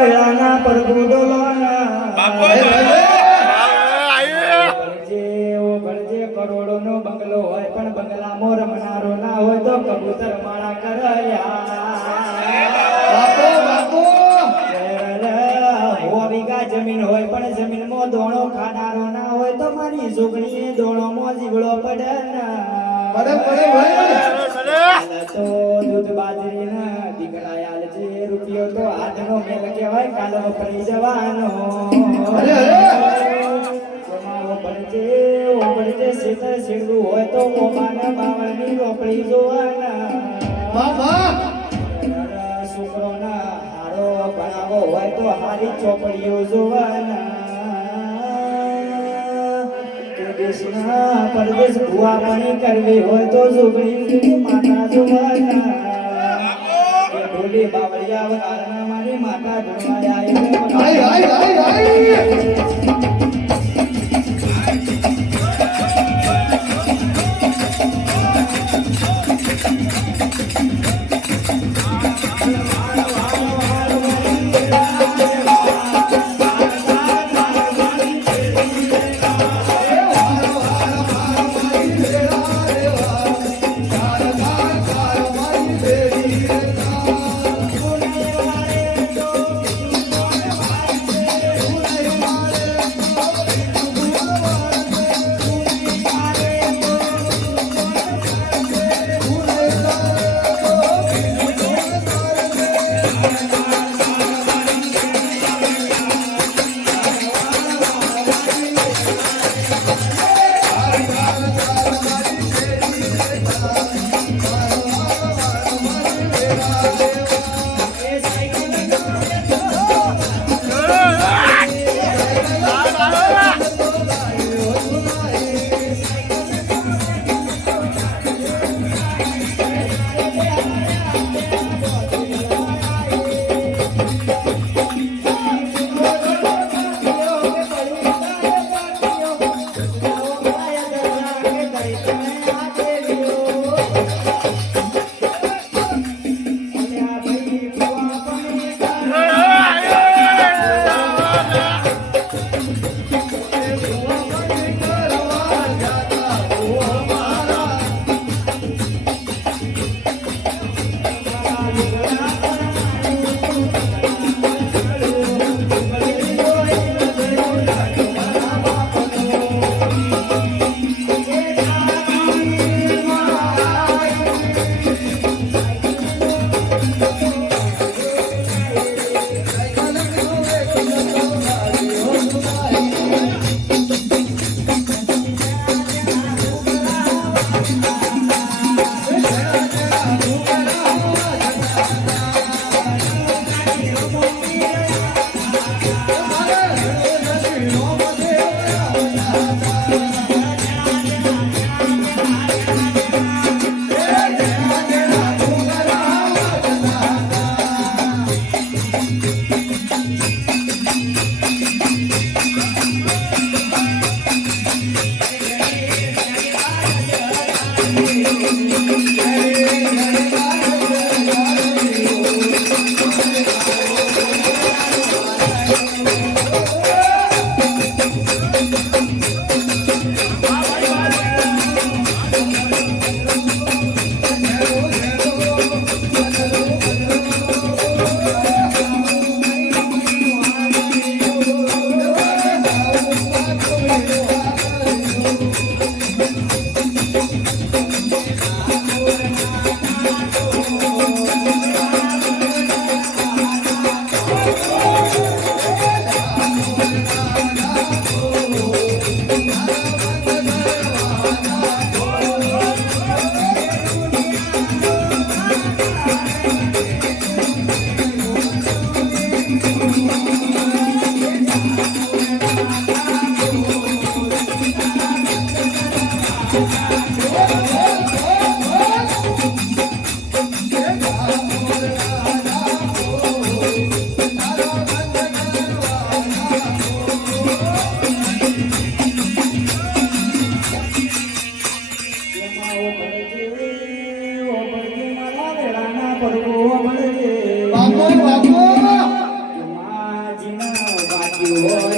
વેળાના પડગું ડોલોના ભણજે કરોડોનો બંગલો હોય પણ બંગલામાં રમનારો ના હોય તો કબૂતર માળા કર્યા વીઘા જમીન હોય પણ જમીનમાં દોણો ખાનારો ના હોય તો મારી જોગણીએ દોણોમાં જીવડો પડે તો દૂધ બાજરીના દીકરા યાલ છે રૂપિયો તો હાથનો મેલ કહેવાય કાલ વપરાઈ જવાનો ઓબળજે શીતળ શીડવું હોય તો ઓબાના બાવળની રોપડી જોવાના છોકરોના હારો ભણાવો હોય તો હારી ચોપડીઓ જોવાના દેશના પરદેશ ભુવાપણી કરવી હોય તો જોગણી માતા જોવાના ઢોલી બાવળિયા વરાળના મારી માતા ઢળવાયા બાકી હોય